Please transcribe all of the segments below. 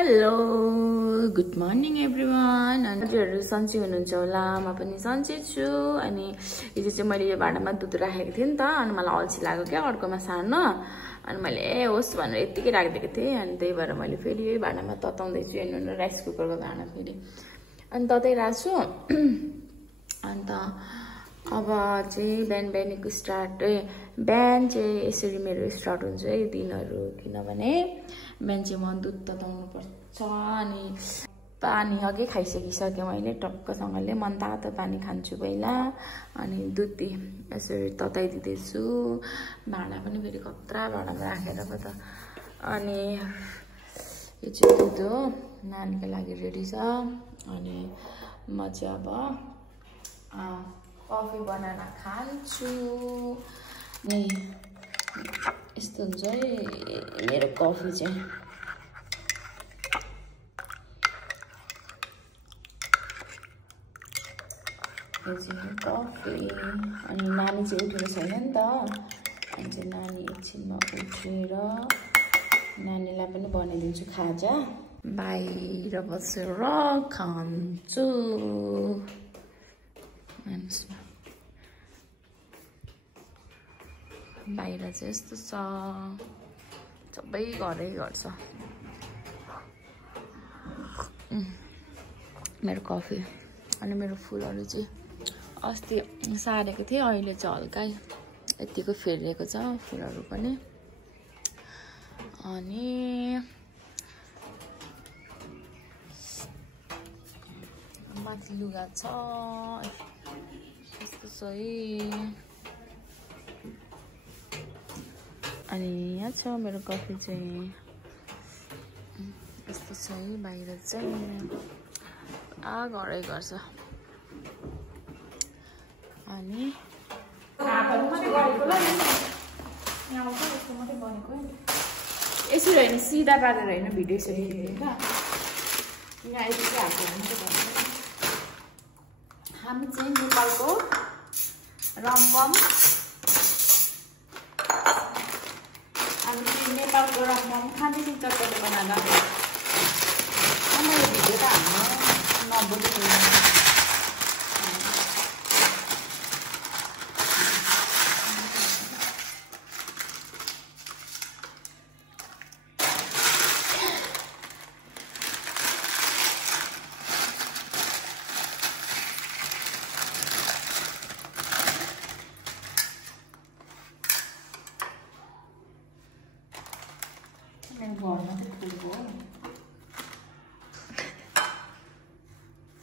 Hello good morning everyone. हजुरहरू सन्चै हुनुहुन्छ होला, म पनि सन्चै छु। अनि हिजो चाहिँ मैले यो भाँडामा दुध राखेको थिएँ नि त, अनि मलाई अल्छी लाग्यो क्या अर्कोमा सार्न। अनि मैले होस् भनेर यत्तिकै राखिदिएको थिएँ। अनि त्यही भएर मैले फेरि यही भाँडामा तताउँदैछु हेर्नु न, राइस कुकरको भाँडा फेरि अनि तताइरहेको छु। अन्त अब चाहिँ बिहानको बिहान चाहिँ यसरी मेरो स्टार्ट हुन्छ है दिनहरू, किनभने बिहान चाहिँ म दुध तताउनु पर्छ। अनि पानी अघि खाइसकिसकेँ मैले टक्कसँगले, मन तातो पानी खान्छु पहिला, अनि दुध यसरी तताइदिँदैछु। भाँडा पनि फेरि कत्रा भाँडामा राखेर पो त। अनि यो चाहिँ दुध हो, नानीको लागि रेडी छ। अनि म चाहिँ अब कफी बनाएर खान्छु। नि यस्तो हुन्छ है मेरो कफी चाहिँ। यो चाहिँ कफी। अनि नानी चाहिँ उठेको छैन नि त, अनि चाहिँ नानी एकछिनमा उठेर नानीलाई पनि बनाइदिन्छु खाजा। बाहिर बसेर खान्छु। बाहिर चाहिँ यस्तो छ, सबै घरै गर्छ। मेरो कफी अनि मेरो फुलहरू चाहिँ अस्ति सारेको थिएँ, अहिले चाहिँ हल्का यतिको फेरिएको छ फुलहरू पनि। अनि माथि लुगा छ यस्तो छ है। अनि यहाँ छ मेरो कफी चाहिँ यस्तो छ है। बाहिर चाहिँ घरै गर्छ। अनि यसरी होइन, सिधा पारेर होइन, भिडियो यसरी यहाँ यतिकै हाल्छ। हामी चाहिँ नेपालको रम्पम, नेपालको रम्पम खाँदैछु चटपटे बनाएर। मैले भिडियो त हाम्रो नबोलेको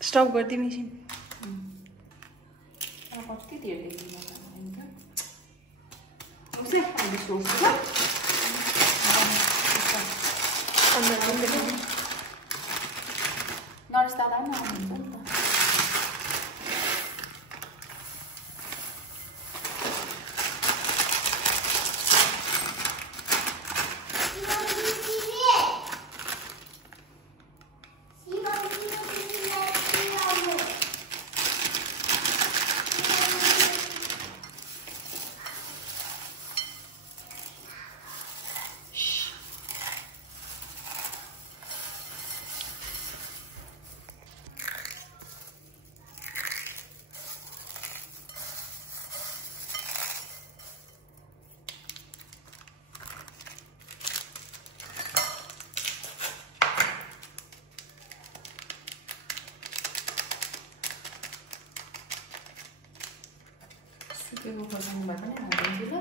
स्टप गरिदिए मिसिन। कति धेरै नर्स दादा पनि आउनुहुन्छ नि त। सुकेको खोर्सानी भए पनि हालिदिन्छु त,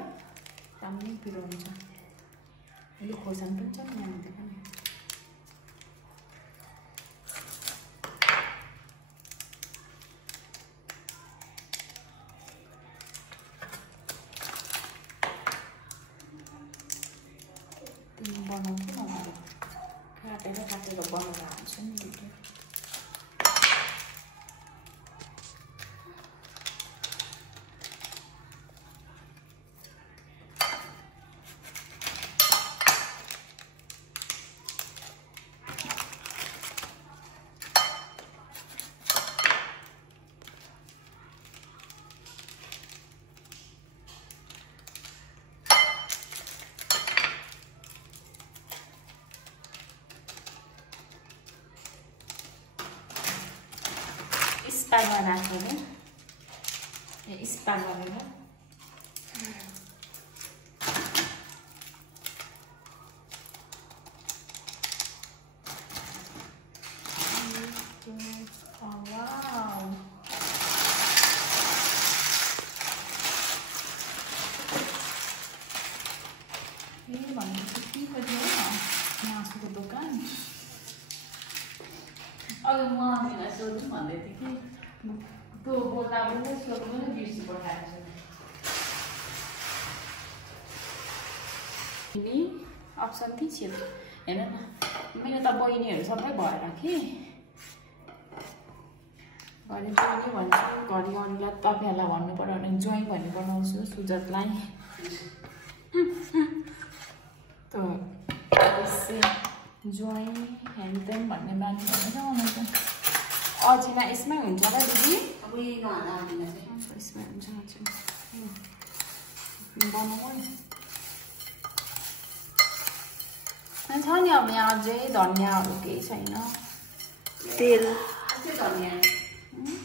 दामी पिरो हुन्छ। अलिक खोर्सानी पनि छ नि यहाँनिर पनि। बनाउँछु न, काटेर बनाएर हाल्छु नि भिडियो। स्पा राखेर स्पा गरेर मासुको दोकान अघि म तिमीलाई सोधौँ भन्दै थिएँ कि त्यो बोल्दा पनि सोध्नु पनि बिर्सी पठाएको छु नि अप्सन थिच्यो हेर न मेरो त बहिनीहरू सबै भएर कि घरि बहिनी भन्छु घरि अरूलाई तपाईँहरूलाई भन्नु पर्यो भने ज्वाइँ भन्ने बनाउँछु सुजतलाई त ज्वाइँ ह्यान्डतेन भन्ने बानी भनेर आउँछ अझैमा यसमै हुन्छ र दिदी यसमै हुन्छ बनाउनु छ नि अब यहाँ अझै धनियाँहरू केही छैन तेल धनियाँ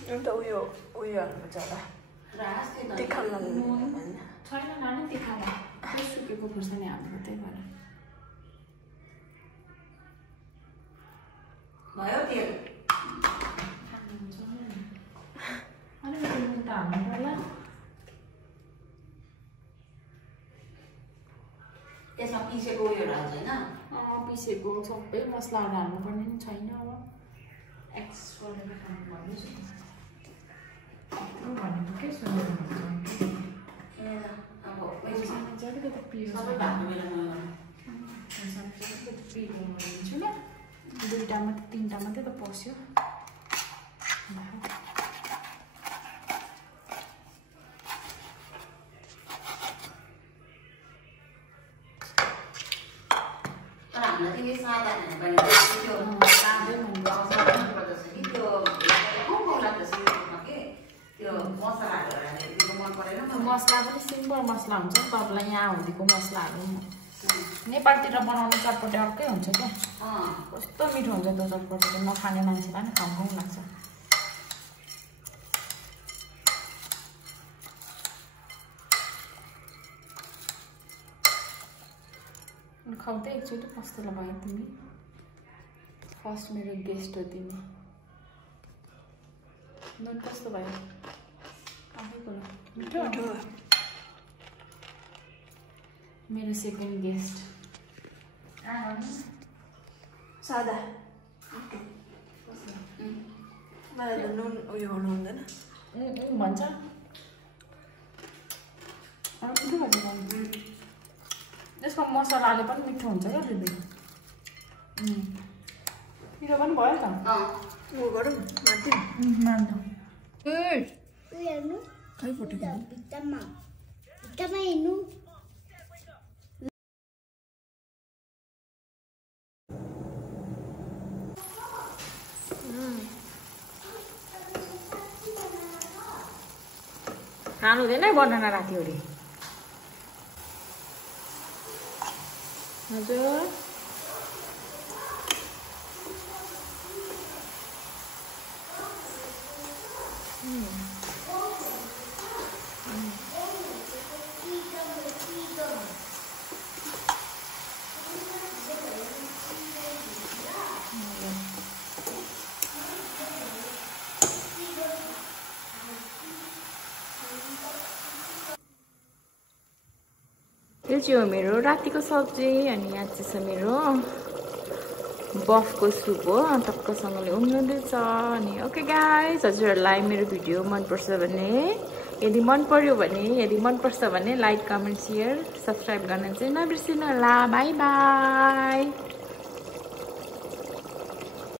अन्त उयो हाल्नुपर्छ होला तिखामा छैन नानी तिखामा त्यो सुकेको खुर्सानी हाल्नु त्यही भएर भयो तेल अलिकति नुन त हाल्नु पर्ला त्यसमा पिसेको उयोहरू हाल्छ होइन पिसेको सबै मसलाहरू हाल्नुपर्ने नि छैन अब एक्स गरेर खानु भन्दैछु भनेको के सुनेर अलिकति पिरो सबै भएको बेलामा पिरो दिन्छु ल दुईवटा मात्रै तिनवटा मात्रै त पस्यो तर हामीलाई चाहिँ यही सादा खानु मसला पनि सिम्पल मसला हुन्छ तपाईँलाई यहाँ हुँदीको मसलाहरू नेपालतिर बनाउने चटपटे अर्कै हुन्छ क्या कस्तो मिठो हुन्छ त्यो चटपटे नखाने मान्छेलाई पनि खाउँ लाग्छ खाउँदै एकचोटि कस्तो भयो तिमी फर्स्ट मेरो गेस्ट हो तिमी नुन कस्तो भयो आफै कुरा मिठो मेरो सेकेन्ड गेस्ट सादा मलाई त नुन उयो गर्नु हुँदैन भन्छ मिठो भन्छ त्यसको मसलाले पनि मिठो हुन्छ क्या दिदी पिरो पनि भयो त उ गरौँ मान्छौँ खै फोटो खानु हुँदैन बनाना रातिवरी हजुर यो चाहिँ हो मेरो रातिको सब्जी अनि यहाँ चाहिँ छ मेरो बफको सुप हो टक्कसँगले उम्लिँदैछ अनि ओके गाइस हजुरहरूलाई मेरो भिडियो मनपर्छ भने यदि मन पर्यो भने लाइक कमेन्ट सेयर सब्सक्राइब गर्न चाहिँ नबिर्सिनु होला बाई बाई